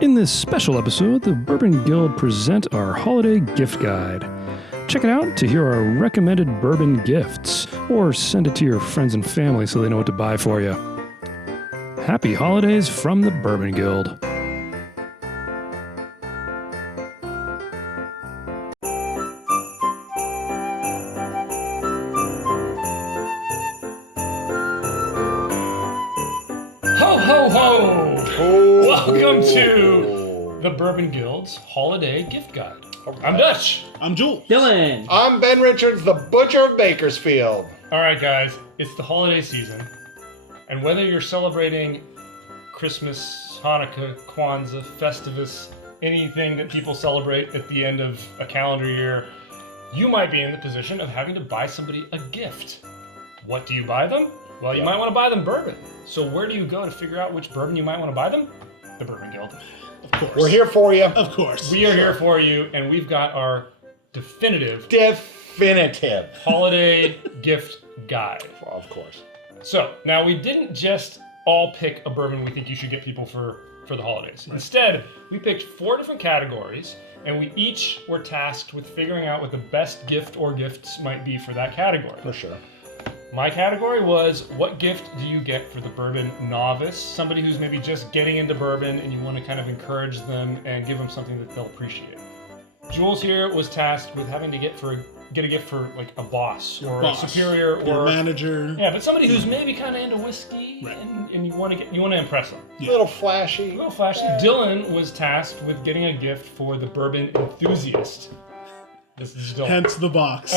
In this special episode, the Bourbon Guild present our holiday gift guide. Check it out to hear our recommended bourbon gifts, or send it to your friends and family so they know what to buy for you. Happy holidays from the Bourbon Guild. Ho, ho, ho! Oh. Welcome to the Bourbon Guild's Holiday Gift Guide. I'm Dutch. I'm Jules. Dylan. I'm Ben Richards, the Butcher of Bakersfield. All right, guys, it's the holiday season, and whether you're celebrating Christmas, Hanukkah, Kwanzaa, Festivus, anything that people celebrate at the end of a calendar year, you might be in the position of having to buy somebody a gift. What do you buy them? Well, you might want to buy them bourbon. So where do you go to figure out which bourbon you might want to buy them? The Bourbon Guild. Of course. We're here for you. Of course. We are here for you, and we've got our definitive holiday gift guide. Of course. So, now we didn't just all pick a bourbon we think you should get people for the holidays. Right. Instead, we picked 4 different categories, and we each were tasked with figuring out what the best gift or gifts might be for that category. For sure. My category was, what gift do you get for the bourbon novice? Somebody who's maybe just getting into bourbon and you want to kind of encourage them and give them something that they'll appreciate. Jules here was tasked with having to get a gift for like a boss or a superior or a manager. Yeah, but somebody who's maybe kind of into whiskey, right. and you want to impress them. Yeah. A little flashy. Yeah. Dylan was tasked with getting a gift for the bourbon enthusiast. This is Dylan. Hence the box.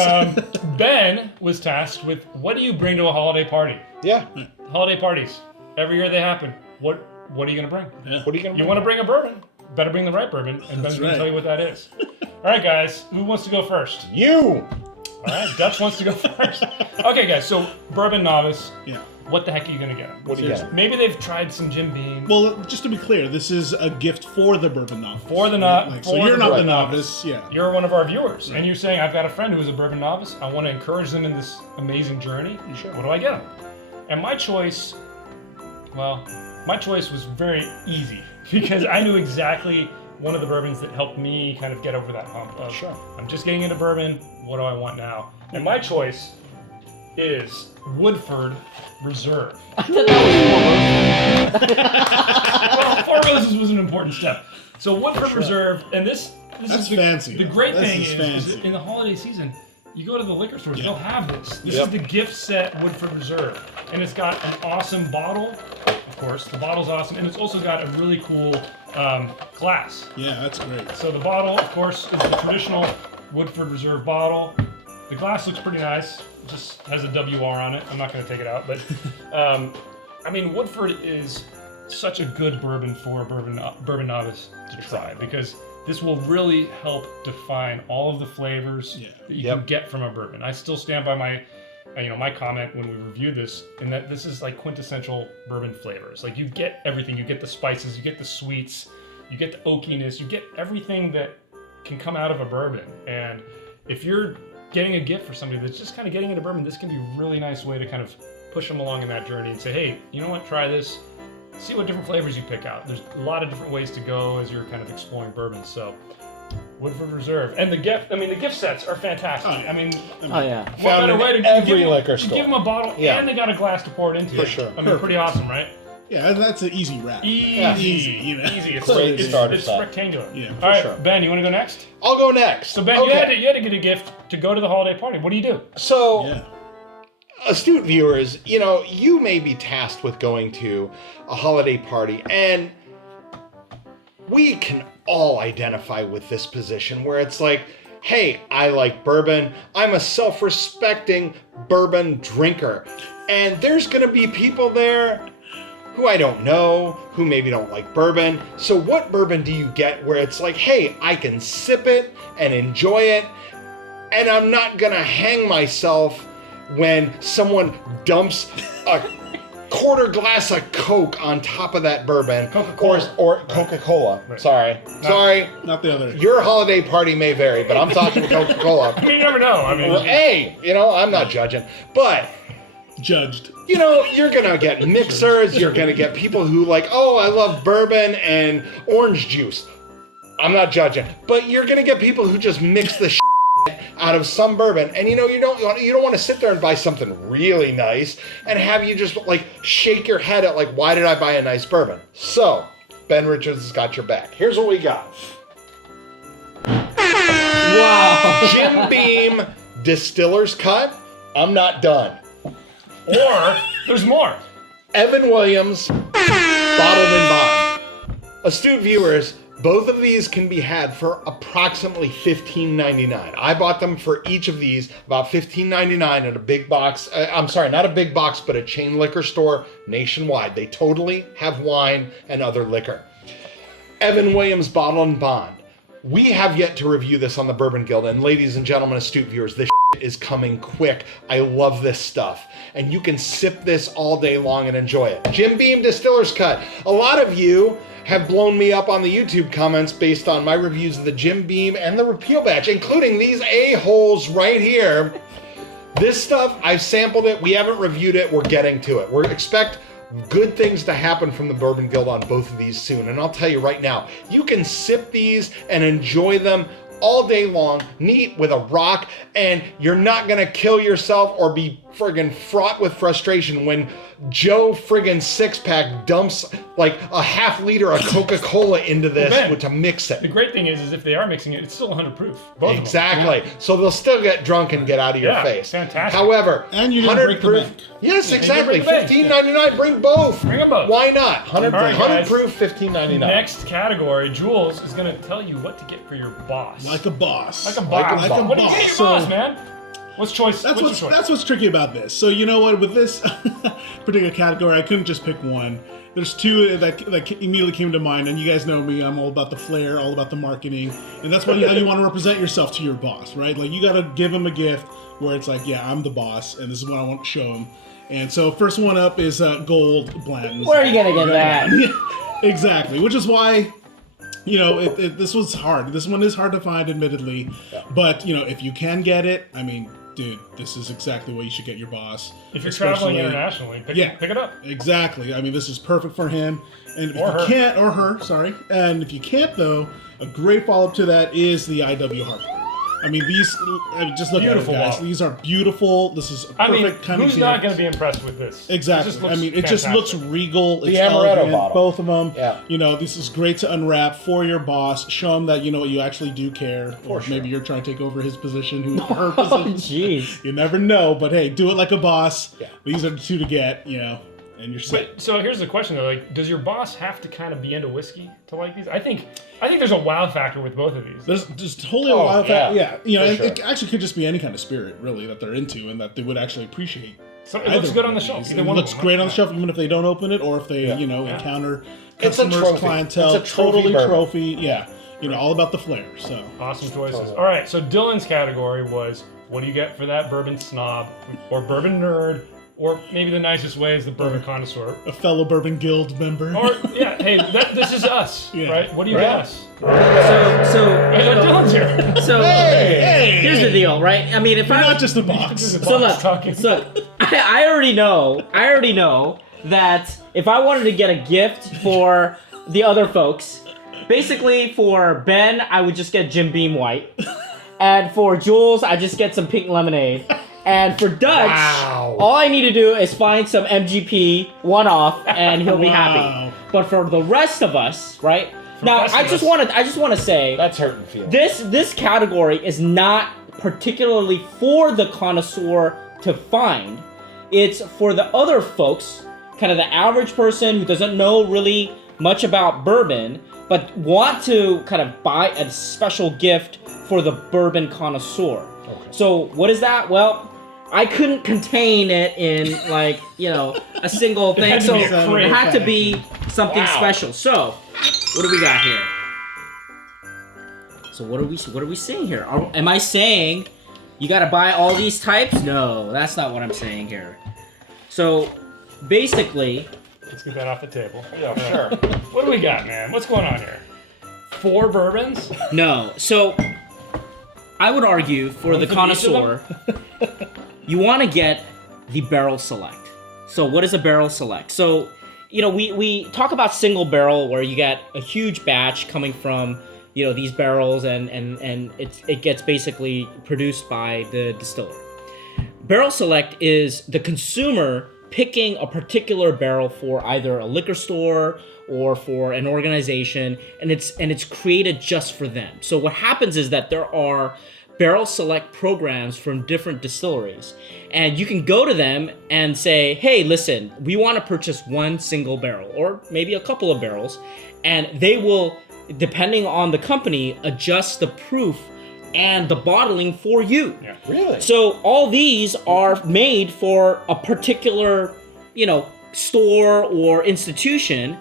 Ben was tasked with, what do you bring to a holiday party? Yeah. Holiday parties. Every year they happen. What are you going to bring? Yeah. What are you going to bring? You want to bring a bourbon. Better bring the right bourbon, and Ben's going to tell you what that is. All right, guys. Who wants to go first? You! All right, Dutch wants to go first. Okay, guys. So, bourbon novice. Yeah. What the heck are you going to get them? What do you get? Maybe they've tried some Jim Beam. Well, just to be clear, this is a gift for the bourbon novice. For the novice. So you're not the novice. Yeah. You're one of our viewers, and you're saying, I've got a friend who is a bourbon novice. I want to encourage them in this amazing journey. Sure. What do I get them? And my choice was very easy because I knew exactly one of the bourbons that helped me kind of get over that hump of, Sure. I'm just getting into bourbon, what do I want now? And my choice is Woodford Reserve. Well, Four Roses was an important step. So Woodford Reserve, and this That's is fancy. The great This thing is is fancy. in the holiday season, you go to the liquor stores, Yeah. they'll have this. This Yep. is the gift set Woodford Reserve. And it's got an awesome bottle, of course. The bottle's awesome, and it's also got a really cool glass. Yeah, that's great. So the bottle, of course, is the traditional Woodford Reserve bottle. The glass looks pretty nice. It just has a WR on it. I'm not going to take it out, but I mean, Woodford is such a good bourbon for a bourbon novice to try because this will really help define all of the flavors that you can get from a bourbon. I still stand by my comment when we reviewed this, in that this is like quintessential bourbon flavors. Like you get everything. You get the spices, you get the sweets, you get the oakiness, you get everything that can come out of a bourbon. And if you're getting a gift for somebody that's just kind of getting into bourbon, this can be a really nice way to kind of push them along in that journey and say, hey, you know what, try this. See what different flavors you pick out. There's a lot of different ways to go as you're kind of exploring bourbon. So, Woodford Reserve. And the gift sets are fantastic. Oh, yeah. I mean, Oh yeah. what Found better in way to every give them, liquor you store. give them a bottle and they got a glass to pour it into. For sure. I mean, pretty awesome, right? Yeah, that's an easy wrap. Easy. You know. Easy. It's, Great starter it's set. rectangular. Yeah, All right, sure. Ben, you want to go next? I'll go next. So, Ben, Okay. you had to get a gift to go to the holiday party. What do you do? So, Yeah. astute viewers, you may be tasked with going to a holiday party, and we can all identify with this position where it's like, hey, I like bourbon. I'm a self-respecting bourbon drinker. And there's going to be people there who I don't know, who maybe don't like bourbon. So what bourbon do you get where it's like, hey, I can sip it and enjoy it, and I'm not going to hang myself when someone dumps a quarter glass of Coke on top of that bourbon. Coca-Cola. Or Coca-Cola. Right. Sorry. Not the other. Your holiday party may vary, but I'm talking Coca-Cola. I mean, you never know. I mean, Well, hey, I'm not judging. But Judged. You know, you're gonna get mixers, you're gonna get people who like, oh, I love bourbon and orange juice. I'm not judging, but you're gonna get people who just mix the out of some bourbon, and you know, you don't want to sit there and buy something really nice and have you just like shake your head at like, why did I buy a nice bourbon? So, Ben Richards has got your back. Here's what we got. Wow. Jim Beam Distiller's Cut. I'm not done. Or there's more. Evan Williams Bottled and Bond. Astute viewers, both of these can be had for approximately $15.99. I bought them for each of these about $15.99 at a big box. I'm sorry, not a big box, but a chain liquor store nationwide. They totally have wine and other liquor. Evan Williams Bottled and Bond. We have yet to review this on the Bourbon Guild, and ladies and gentlemen, astute viewers, this is coming quick. I love this stuff. And you can sip this all day long and enjoy it. Jim Beam Distiller's Cut. A lot of you have blown me up on the YouTube comments based on my reviews of the Jim Beam and the Repeal Batch, including these a-holes right here. This stuff, I've sampled it. We haven't reviewed it. We're getting to it. We expect good things to happen from the Bourbon Guild on both of these soon. And I'll tell you right now, you can sip these and enjoy them all day long, neat with a rock, and you're not gonna kill yourself or be friggin' fraught with frustration when Joe friggin' six-pack dumps like a half liter of Coca-Cola into this Ben, to mix it. The great thing is if they are mixing it, it's still 100 proof. Both Exactly. Of them. So they'll still get drunk and get out of your Yeah, face. fantastic. However, And you didn't 100 break the proof. bank. Yes, you exactly. didn't break the bank. $15.99. Bring both. Bring them both. Why not? 100, All right, 100 guys. proof, $15.99. Next category, Jules is going to tell you what to get for your boss. Like a boss. Like a boss. Like a What do you boss. get your So- boss, man? What's choice? That's what's your choice? that's what's tricky about this. So you know what? With this particular category, I couldn't just pick one. There's two that immediately came to mind, and you guys know me. I'm all about the flair, all about the marketing, and that's how you want to represent yourself to your boss, right? Like you got to give him a gift where it's like, yeah, I'm the boss, and this is what I want to show him. And so first one up is Gold Blanton's. Where are you gonna get that? Exactly, which is why. You know, this was hard. This one is hard to find, admittedly. Yeah. But, you know, if you can get it, I mean, dude, this is exactly what you should get your boss. If you're traveling internationally, pick it up. Exactly. I mean, this is perfect for him. And if Or you her. can't, or her, sorry. And if you can't, though, a great follow-up to that is the IW Harper. I mean, these, just look Beautiful at it, guys. bottle. These are beautiful. This is a perfect kind of who's not going to be impressed with this? Exactly. I mean, it just fantastic. looks regal. The It's amaretto elegant, bottle. both of them. Yeah. You know, this is great to unwrap for your boss. Show him that, you know what, you actually do care. Or maybe you're trying to take over his position, her Oh, position. jeez. You never know, but hey, do it like a boss. Yeah. These are the two to get, you know, and you're set. But, so here's the question though: like, does your boss have to kind of be into whiskey to like these? I think there's a wow factor with both of these. There's just totally a Oh, wild fact. Yeah. You know, For it sure. actually could just be any kind of spirit, really, that they're into and that they would actually appreciate. So it looks Either good one on the of shelf. these. Either It one of looks them, great right? on the shelf, even if they don't open it or if they, you know, encounter It's a customers, trophy. clientele. It's a trophy totally bourbon. trophy. Yeah. You know, all about the flair. So. Awesome choices. Totally. All right, so Dylan's category was what do you get for that bourbon snob or bourbon nerd, or maybe the nicest way is the bourbon connoisseur. A fellow Bourbon Guild member. Or yeah, hey, this is us, Yeah. right? What do you Right. get us? So Hey, look, Dylan's here. so Hey! here's the deal, right? I mean, if You're I not just a This box. is the so boss look, talking. so I already know that if I wanted to get a gift for the other folks, basically for Ben, I would just get Jim Beam White, and for Jules, I just get some pink lemonade. And for Dutch, Wow. all I need to do is find some MGP one-off, and he'll be Wow. happy. But for the rest of us, right? Now, rest I of just us. want to say That's hurting feelings. this category is not particularly for the connoisseur to find. It's for the other folks, kind of the average person who doesn't know really much about bourbon, but want to kind of buy a special gift for the bourbon connoisseur. Okay. So what is that? Well, I couldn't contain it in like, you know, a single thing. had to So be a crate. it had to be something Wow. special. So, what do we got here? So what are we saying here? Am I saying you gotta buy all these types? No, that's not what I'm saying here. So basically, Let's get that off the table. Yeah, sure. What do we got, man? What's going on here? 4 bourbons? no. So I would argue for the One for each of connoisseur, you want to get the barrel select. So what is a barrel select? So, we talk about single barrel where you get a huge batch coming from, these barrels and it gets basically produced by the distiller. Barrel select is the consumer picking a particular barrel for either a liquor store or for an organization, and it's created just for them. So what happens is that there are barrel select programs from different distilleries, and you can go to them and say, hey, listen, we want to purchase one single barrel or maybe a couple of barrels, and they will, depending on the company, adjust the proof and the bottling for you. Yeah. Really? So all these are made for a particular, store or institution,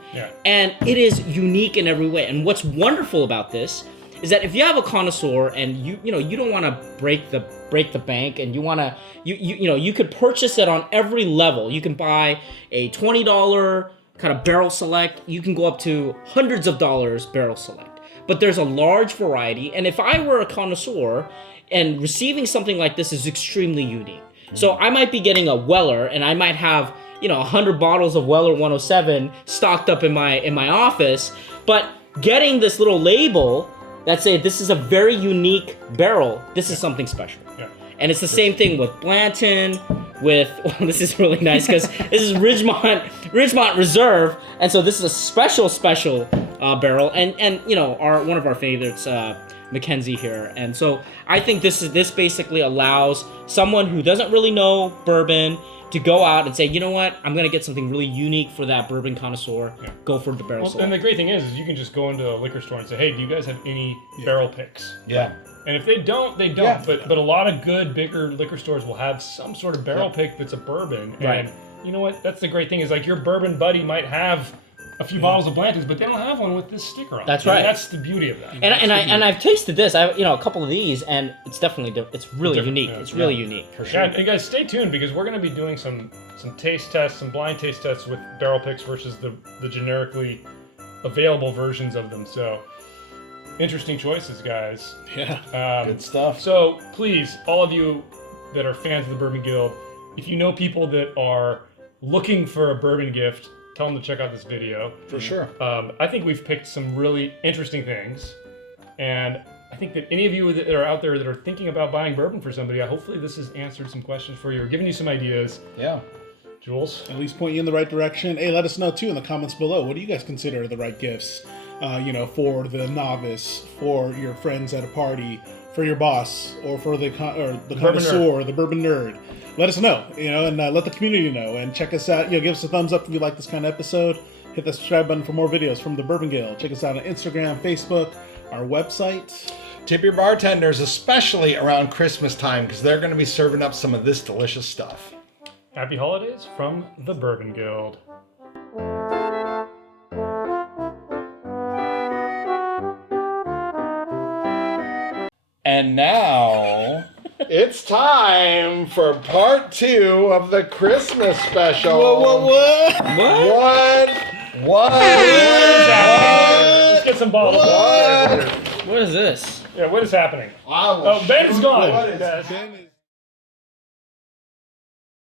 and it is unique in every way. And what's wonderful about this is that if you have a connoisseur and you don't want to break the bank, and you want to you could purchase it on every level. You can buy a $20 kind of barrel select. You can go up to hundreds of dollars barrel select. But there's a large variety, and if I were a connoisseur and receiving something like this is extremely unique. So I might be getting a Weller, and I might have 100 bottles of Weller 107 stocked up in my office, but getting this little label that say this is a very unique barrel, this is something special. Yeah. And it's the same thing with Blanton, this is really nice because this is Ridgemont Reserve, and so this is a special barrel, and one of our favorites, Mackenzie here. And so I think this basically allows someone who doesn't really know bourbon to go out and say, you know what, I'm gonna get something really unique for that bourbon connoisseur. Yeah. Go for the barrel select. And the great thing is you can just go into a liquor store and say, hey, do you guys have any barrel picks? Yeah. And if they don't, they don't. Yeah. But a lot of good, bigger liquor stores will have some sort of barrel pick that's a bourbon. Right. And you know what? That's the great thing is like your bourbon buddy might have a few bottles of Blanton's, but they don't have one with this sticker on. That's it. right. That's the beauty of that. And I've tasted this. I a couple of these, and it's definitely it's really Different, unique. yeah. It's really unique. For sure. Yeah, and guys, stay tuned because we're going to be doing some taste tests, some blind taste tests with barrel picks versus the generically available versions of them. So interesting choices, guys. Yeah. Good stuff. So please, all of you that are fans of the Bourbon Guild, if you know people that are looking for a bourbon gift, tell them to check out this video. For sure. I think we've picked some really interesting things, and I think that any of you that are out there that are thinking about buying bourbon for somebody, hopefully this has answered some questions for you or given you some ideas. Yeah. Jules? At least point you in the right direction. Hey, let us know too in the comments below. What do you guys consider the right gifts? For the novice, for your friends at a party, for your boss, or for the connoisseur, the bourbon nerd. Let us know, and let the community know. And check us out. Give us a thumbs up if you like this kind of episode. Hit the subscribe button for more videos from the Bourbon Guild. Check us out on Instagram, Facebook, our website. Tip your bartenders, especially around Christmas time, because they're going to be serving up some of this delicious stuff. Happy holidays from the Bourbon Guild. And now it's time for part 2 of the Christmas special. What? What? Let's get some bottles of water here. What is this? Yeah, what is happening? I will Oh, Ben's show you gone. what is- Yes. Ben is-